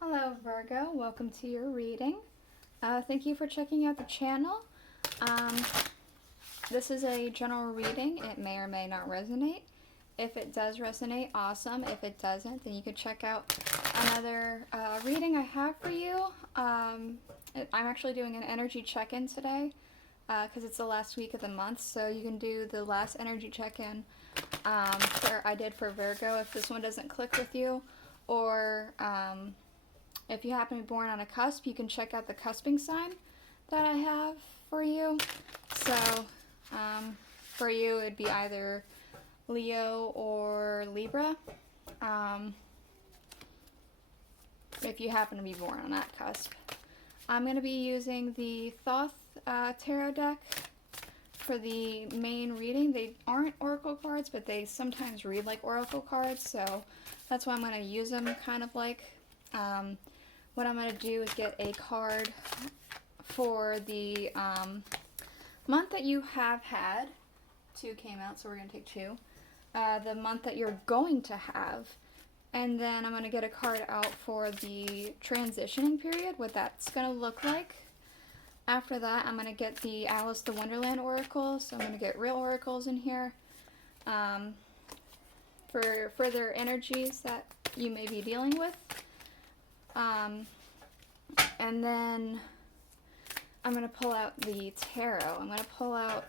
Hello Virgo, welcome to your reading. Thank you for checking out the channel. Um, this is a general reading. It may or may not resonate. If it does resonate, awesome. If it doesn't, then you could check out another reading I have for you. I'm actually doing an energy check-in today because it's the last week of the month, so you can do the last energy check-in I did for Virgo if this one doesn't click with you, or if you happen to be born on a cusp, you can check out the cusping sign that I have for you. So, for you, it'd be either Leo or Libra. If you happen to be born on that cusp. I'm going to be using the Thoth tarot deck for the main reading. They aren't oracle cards, but they sometimes read like oracle cards, so that's why I'm going to use them kind of like. What I'm going to do is get a card for the month that you have had. 2 came out, so we're going to take 2. The month that you're going to have. And then I'm going to get a card out for the transitioning period, what that's going to look like. After that, I'm going to get the Aleister Wonderland oracle, so I'm going to get real oracles in here for further energies that you may be dealing with. And then I'm going to pull out the tarot. I'm going to pull out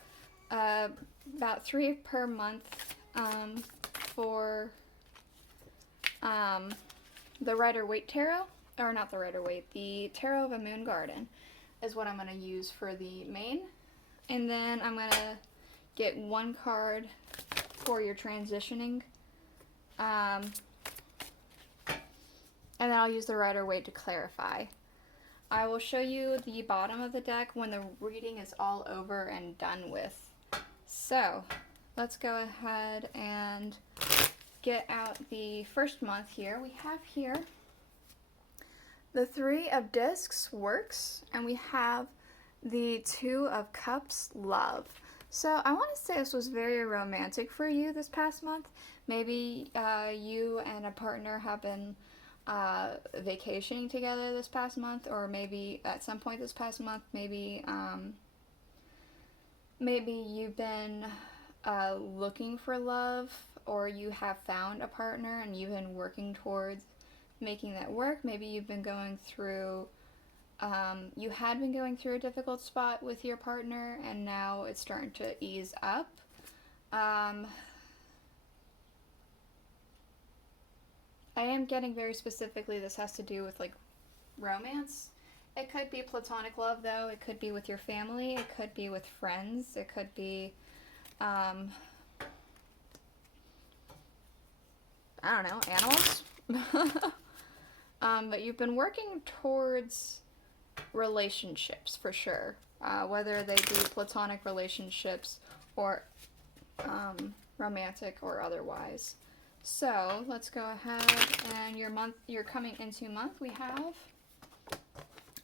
about 3 per month for the Rider-Waite tarot, or not the Rider-Waite, the Tarot of a Moon Garden is what I'm going to use for the main. And then I'm going to get 1 card for your transitioning. And then I'll use the Rider-Waite to clarify. I will show you the bottom of the deck when the reading is all over and done with. So, let's go ahead and get out the first month here. We have here the 3 of Discs, Works, and we have the 2 of Cups, Love. So I want to say this was very romantic for you this past month. Maybe you and a partner have been vacationing together this past month, or maybe at some point this past month, maybe you've been looking for love, or you have found a partner and you've been working towards making that work. Maybe you've been going through you had been going through a difficult spot with your partner, and now it's starting to ease up. I am getting very specifically this has to do with like romance. It could be platonic love though. It could be with your family. It could be with friends. It could be I don't know, animals. But you've been working towards relationships for sure. Whether they be platonic relationships or romantic or otherwise. So let's go ahead, and you're coming into month, we have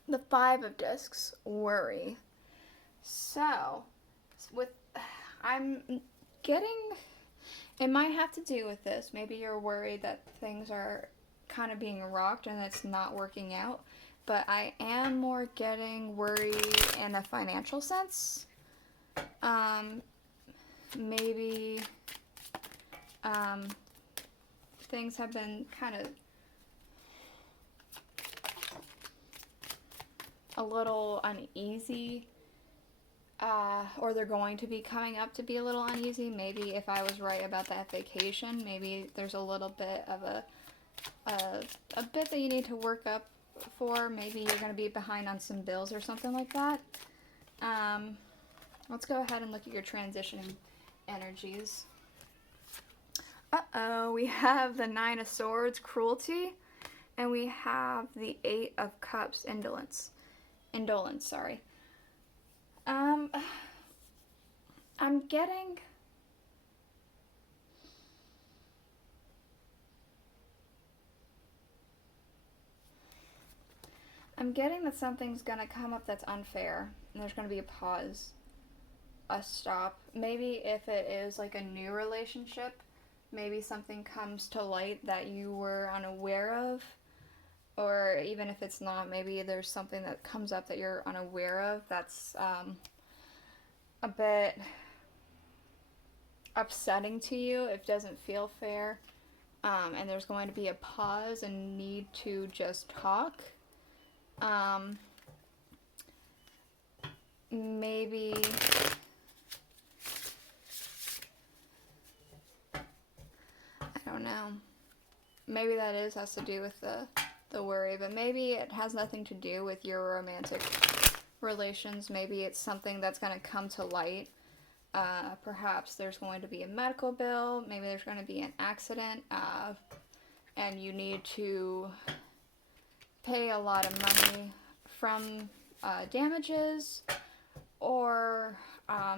the 5 of Discs, Worry. So I'm getting, it might have to do with this. Maybe you're worried that things are kind of being rocked and it's not working out. But I am more getting worried in a financial sense. Maybe things have been kind of a little uneasy, or they're going to be coming up to be a little uneasy. Maybe if I was right about that vacation, maybe there's a little bit of a bit that you need to work up for. Maybe you're going to be behind on some bills or something like that. Let's go ahead and look at your transitioning energies. We have the 9 of Swords, Cruelty, and we have the 8 of Cups, Indolence, sorry. I'm getting that something's gonna come up that's unfair, and there's gonna be a pause, a stop. Maybe if it is like a new relationship, maybe something comes to light that you were unaware of, or or even if it's not, maybe there's something that comes up that you're unaware of that's a bit upsetting to you. It doesn't feel fair, and there's going to be a pause and need to just talk. Maybe I don't know. Maybe that has to do with the worry, but maybe it has nothing to do with your romantic relations. Maybe it's something that's going to come to light. Perhaps there's going to be a medical bill. Maybe there's going to be an accident, and you need to pay a lot of money from damages, or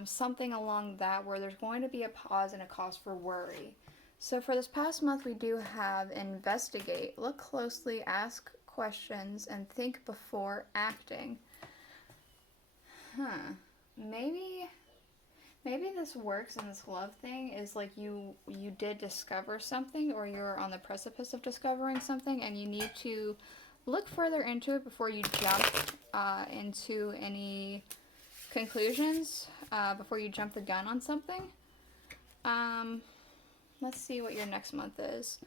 something along that, where there's going to be a pause and a cause for worry. So for this past month, we do have investigate, look closely, ask questions, and think before acting. Maybe this works in this love thing, is like you did discover something, or you're on the precipice of discovering something, and you need to look further into it before you jump into any conclusions, before you jump the gun on something. Let's see what your next month is.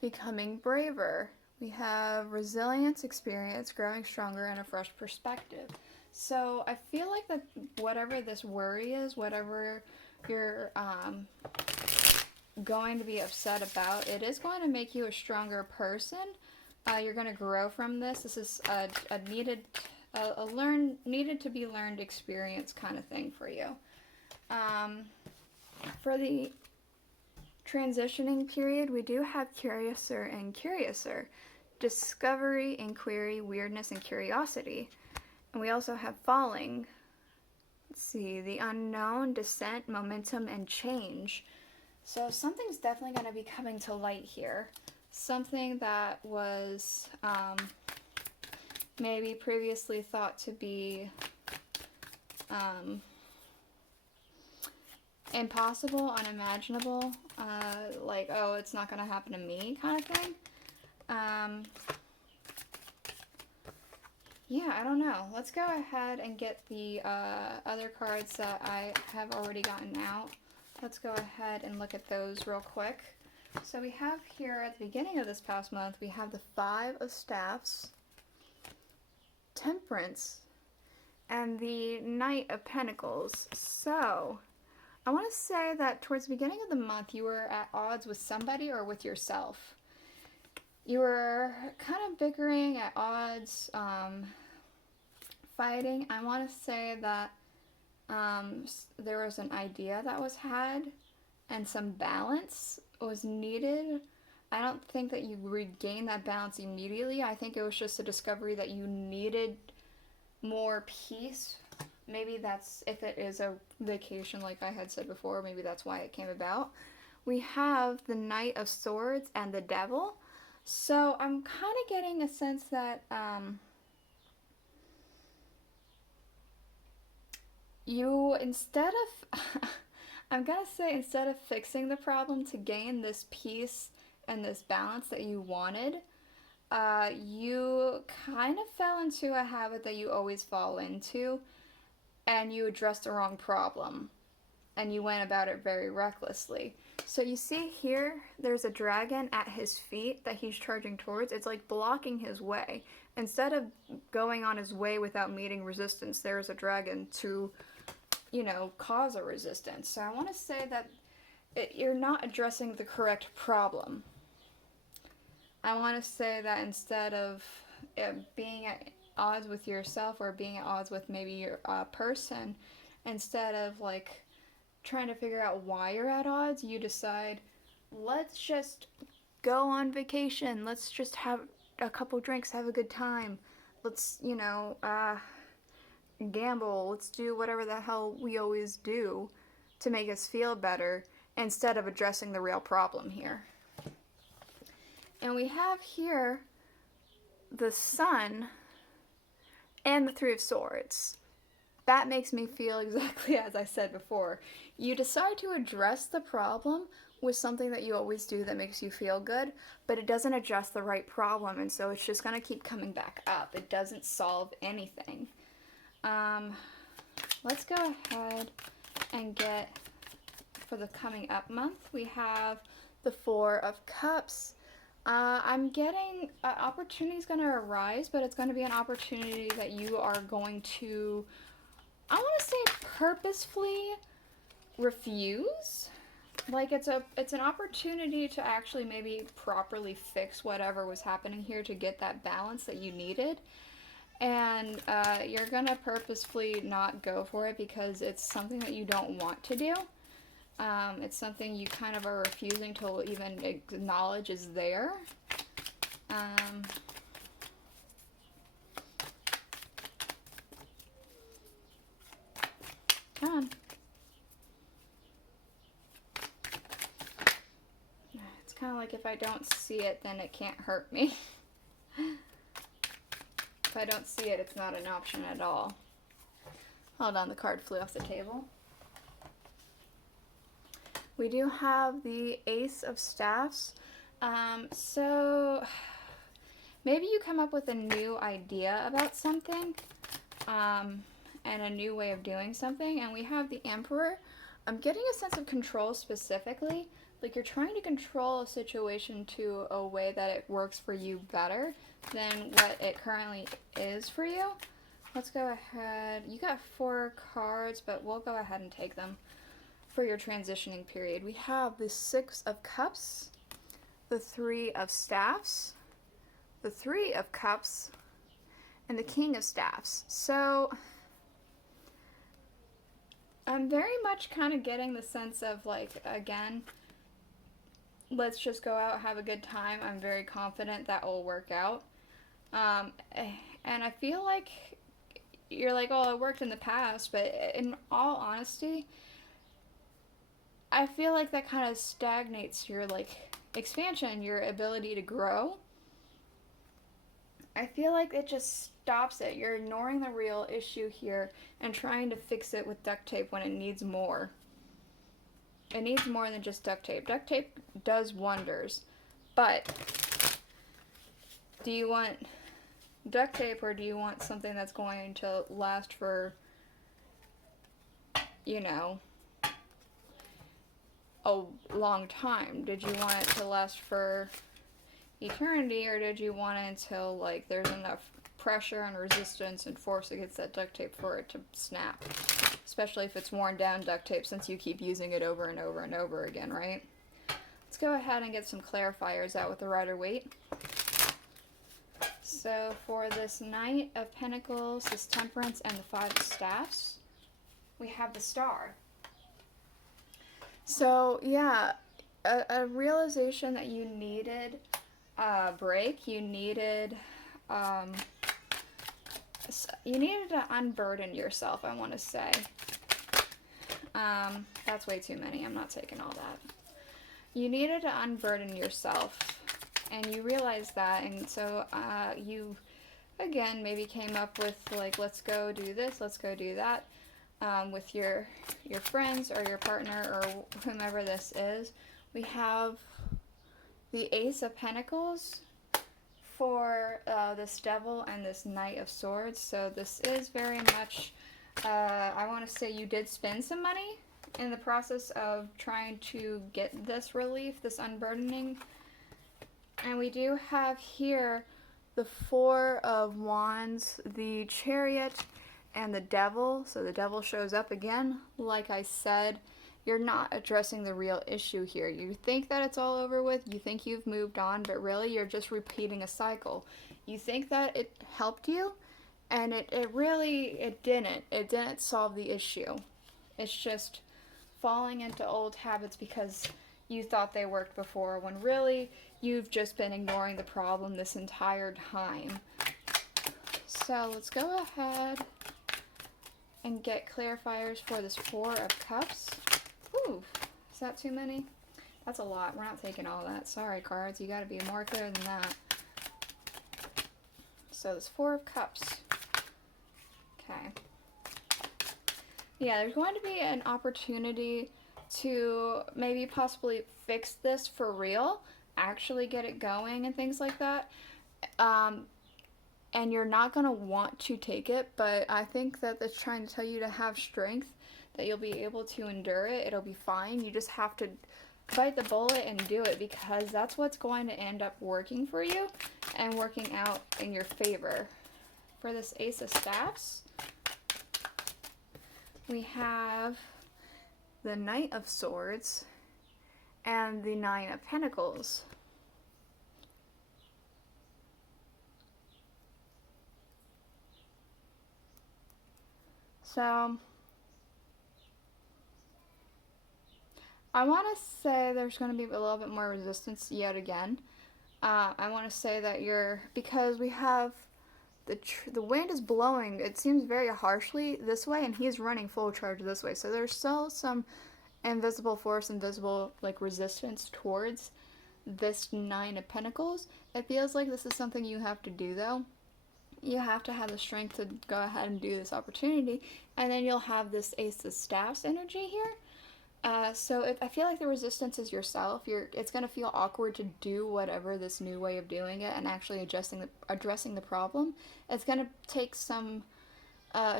Becoming braver. We have resilience, experience, growing stronger, and a fresh perspective. So I feel like that whatever this worry is, whatever you're going to be upset about, it is going to make you a stronger person. You're going to grow from this. This is a needed to be learned experience kind of thing for you. For the transitioning period, we do have curiouser and curiouser, discovery, inquiry, weirdness, and curiosity. And we also have falling. Let's see, the unknown, descent, momentum, and change. So something's definitely going to be coming to light here. Something that was maybe previously thought to be impossible, unimaginable, like, oh, it's not going to happen to me kind of thing. Yeah, I don't know. Let's go ahead and get the other cards that I have already gotten out. Let's go ahead and look at those real quick. So we have here at the beginning of this past month, we have the Five of Staffs, Temperance, and the Knight of Pentacles. So I want to say that towards the beginning of the month, you were at odds with somebody or with yourself. You were kind of bickering, at odds, fighting. I want to say that there was an idea that was had and some balance was needed. I don't think that you regained that balance immediately. I think it was just a discovery that you needed more peace. Maybe that's, if it is a vacation like I had said before, maybe that's why it came about. We have the Knight of Swords and the Devil. So I'm kind of getting a sense that you, instead of, I'm going to say, instead of fixing the problem to gain this peace and this balance that you wanted, you kind of fell into a habit that you always fall into, and you addressed the wrong problem, and you went about it very recklessly. So you see here, there's a dragon at his feet that he's charging towards. It's like blocking his way. Instead of going on his way without meeting resistance, there's a dragon to, you know, cause a resistance. So I want to say that you're not addressing the correct problem. I want to say that instead of being at odds with yourself or being at odds with maybe your person, instead of like trying to figure out why you're at odds, you decide, let's just go on vacation. Let's just have a couple drinks, have a good time. Let's, you know, gamble. Let's do whatever the hell we always do to make us feel better, instead of addressing the real problem here. And we have here the Sun and the Three of Swords. that makes me feel exactly as I said before. You decide to address the problem with something that you always do that makes you feel good, but it doesn't address the right problem, and so it's just going to keep coming back up. It doesn't solve anything. Let's go ahead and get, for the coming up month, we have the Four of Cups. I'm getting an opportunity is going to arise, but it's going to be an opportunity that you are going to, I want to say, purposefully refuse. Like, it's an opportunity to actually maybe properly fix whatever was happening here to get that balance that you needed. And you're going to purposefully not go for it because it's something that you don't want to do. It's something you kind of are refusing to even acknowledge is there. Come on. It's kind of like if I don't see it, then it can't hurt me. If I don't see it, it's not an option at all. Hold on, the card flew off the table. We do have the Ace of Staffs. So maybe you come up with a new idea about something, and a new way of doing something. And we have the Emperor. I'm getting a sense of control specifically. Like you're trying to control a situation to a way that it works for you better than what it currently is for you. Let's go ahead. You got 4 cards, but we'll go ahead and take them for your transitioning period. We have the Six of Cups, the Three of Staffs, the Three of Cups, and the King of Staffs. So I'm very much kind of getting the sense of, like, again, let's just go out, have a good time. I'm very confident that will work out. And I feel like you're like, oh, it worked in the past, but in all honesty, I feel like that kind of stagnates your, like, expansion, your ability to grow. I feel like it just stops it. You're ignoring the real issue here and trying to fix it with duct tape when it needs more. It needs more than just duct tape. Duct tape does wonders, but do you want duct tape or do you want something that's going to last for, you know, a long time? Did you want it to last for eternity, or did you want it until, like, there's enough pressure and resistance and force against that duct tape for it to snap? Especially if it's worn down duct tape, since you keep using it over and over and over again, right? Let's go ahead and get some clarifiers out with the Rider-Waite. So for this Knight of Pentacles, this Temperance, and the Five of Staffs, we have the Star. So yeah, a realization that you needed a break. You needed to unburden yourself, I want to say. That's way too many. I'm not taking all that. You needed to unburden yourself, and you realized that, and so you, again, maybe came up with, like, let's go do this, let's go do that, with your friends or your partner or whomever this is. We have the Ace of Pentacles for this Devil and this Knight of Swords. So this is very much, I want to say you did spend some money in the process of trying to get this relief, this unburdening. And we do have here the Four of Wands, the Chariot, and the Devil. So the Devil shows up again. Like I said, you're not addressing the real issue here. You think that it's all over with, you think you've moved on, but really you're just repeating a cycle. You think that it helped you, and it didn't. It didn't solve the issue. It's just falling into old habits because you thought they worked before, when really you've just been ignoring the problem this entire time. So let's go ahead and get clarifiers for this Four of Cups. Ooh, is that too many? That's a lot. We're not taking all that. Sorry, cards. You gotta be more clear than that. So this Four of Cups. Okay. Yeah, there's going to be an opportunity to maybe possibly fix this for real, actually get it going and things like that. Um, and you're not going to want to take it, but I think that it's trying to tell you to have strength, that you'll be able to endure it. It'll be fine. You just have to bite the bullet and do it, because that's what's going to end up working for you and working out in your favor. For this Ace of Staffs, we have the Knight of Swords and the Nine of Pentacles. So I want to say there's going to be a little bit more resistance yet again. I want to say that because we have the wind is blowing, it seems very harshly this way, and he's running full charge this way. So there's still some invisible force, invisible like resistance towards this Nine of Pentacles. It feels like this is something you have to do, though. You have to have the strength to go ahead and do this opportunity, and then you'll have this Ace of Staffs energy here. So I feel like the resistance is yourself. It's going to feel awkward to do whatever this new way of doing it and actually addressing the problem. It's going to take some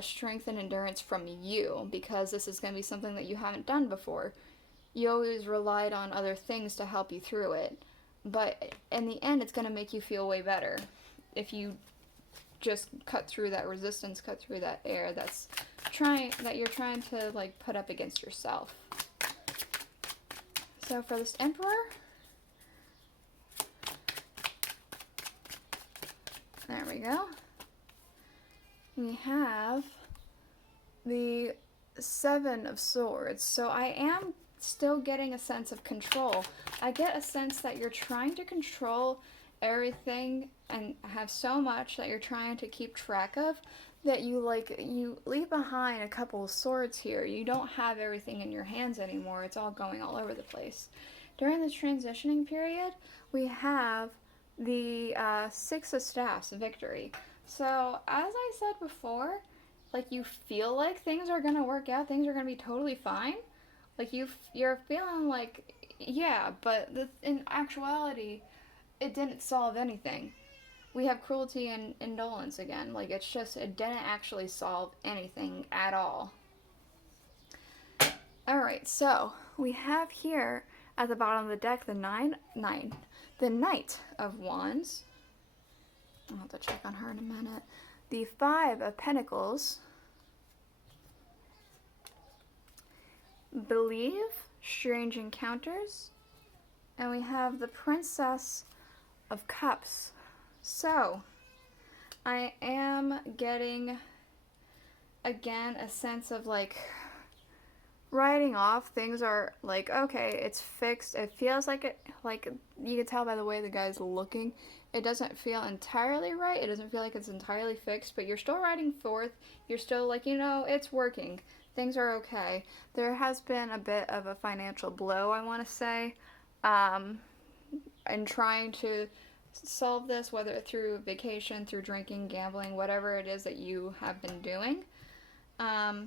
strength and endurance from you, because this is going to be something that you haven't done before. You always relied on other things to help you through it, but in the end, it's going to make you feel way better if you just cut through that resistance, cut through that air that you're trying to like put up against yourself. So for this Emperor, there we go. We have the Seven of Swords. So I am still getting a sense of control. I get a sense that you're trying to control everything and have so much that you're trying to keep track of that you leave behind a couple of swords here. You don't have everything in your hands anymore. It's all going all over the place. During this transitioning period, we have the Six of Staffs, Victory. So as I said before, like, you feel like things are going to work out, things are going to be totally fine. Like, you're feeling like, yeah, but in actuality, it didn't solve anything. We have cruelty and indolence again. Like, it didn't actually solve anything at all. Alright, so we have here at the bottom of the deck the the Knight of Wands. I'll have to check on her in a minute. The Five of Pentacles. Believe, Strange Encounters. And we have the Princess of Cups. So, I am getting, again, a sense of, like, writing off. Things are, like, okay, it's fixed. It feels like it, like, you can tell by the way the guy's looking. It doesn't feel entirely right. It doesn't feel like it's entirely fixed, but you're still riding forth. You're still, like, it's working. Things are okay. There has been a bit of a financial blow, I want to say, in trying to solve this, whether through vacation, through drinking, gambling, whatever it is that you have been doing. I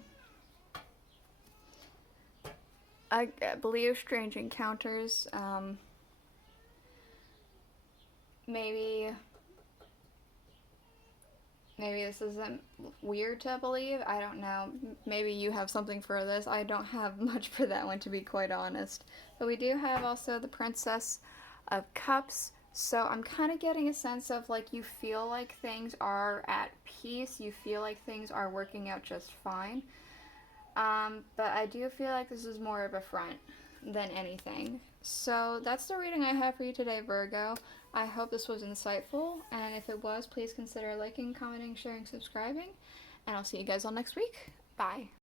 believe Strange Encounters. Maybe this isn't weird to believe. I don't know. Maybe you have something for this. I don't have much for that one, to be quite honest. But we do have also the Princess of Cups. So I'm kind of getting a sense of, like, you feel like things are at peace. You feel like things are working out just fine. But I do feel like this is more of a front than anything. So that's the reading I have for you today, Virgo. I hope this was insightful. And if it was, please consider liking, commenting, sharing, subscribing. And I'll see you guys all next week. Bye.